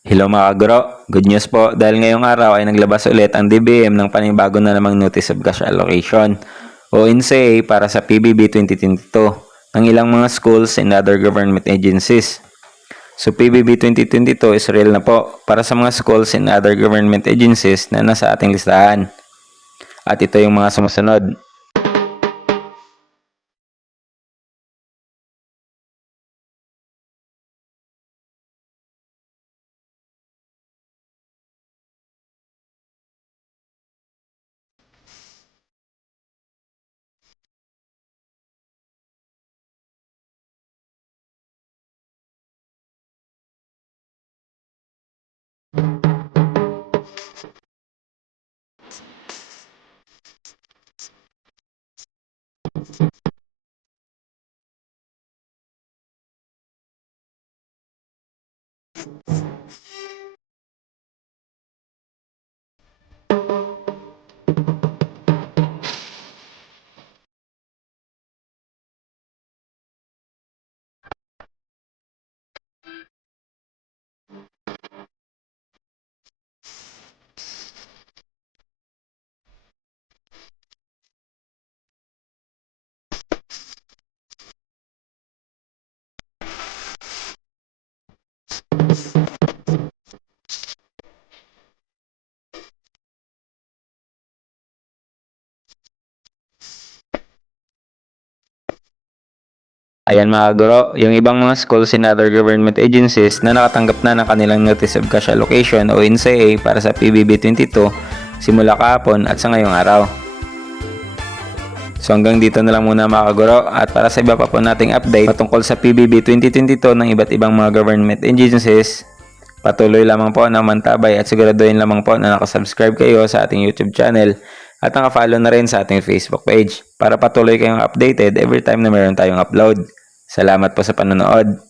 Hello mga kaguro, good news po dahil ngayong araw ay naglabas ulit ang DBM ng panibago na namang Notice of Cash Allocation o NCA para sa PBB 2022 ng ilang mga schools and other government agencies. So PBB 2022 is real na po para sa mga schools and other government agencies na nasa ating listahan. At ito yung mga sumusunod. Ayan mga kaguro, yung ibang mga schools and other government agencies na nakatanggap na ng kanilang Notice of Cash Allocation o NCA para sa PBB 22 simula kahapon at sa ngayong araw. So hanggang dito na lang muna mga kaguro at para sa iba pa po nating update patungkol sa PBB 2022 ng iba't ibang mga government agencies, patuloy lamang po na mantabay at siguraduhin lamang po na nakasubscribe kayo sa ating YouTube channel at nakafollow na rin sa ating Facebook page para patuloy kayong updated every time na meron tayong upload. Salamat po sa panonood.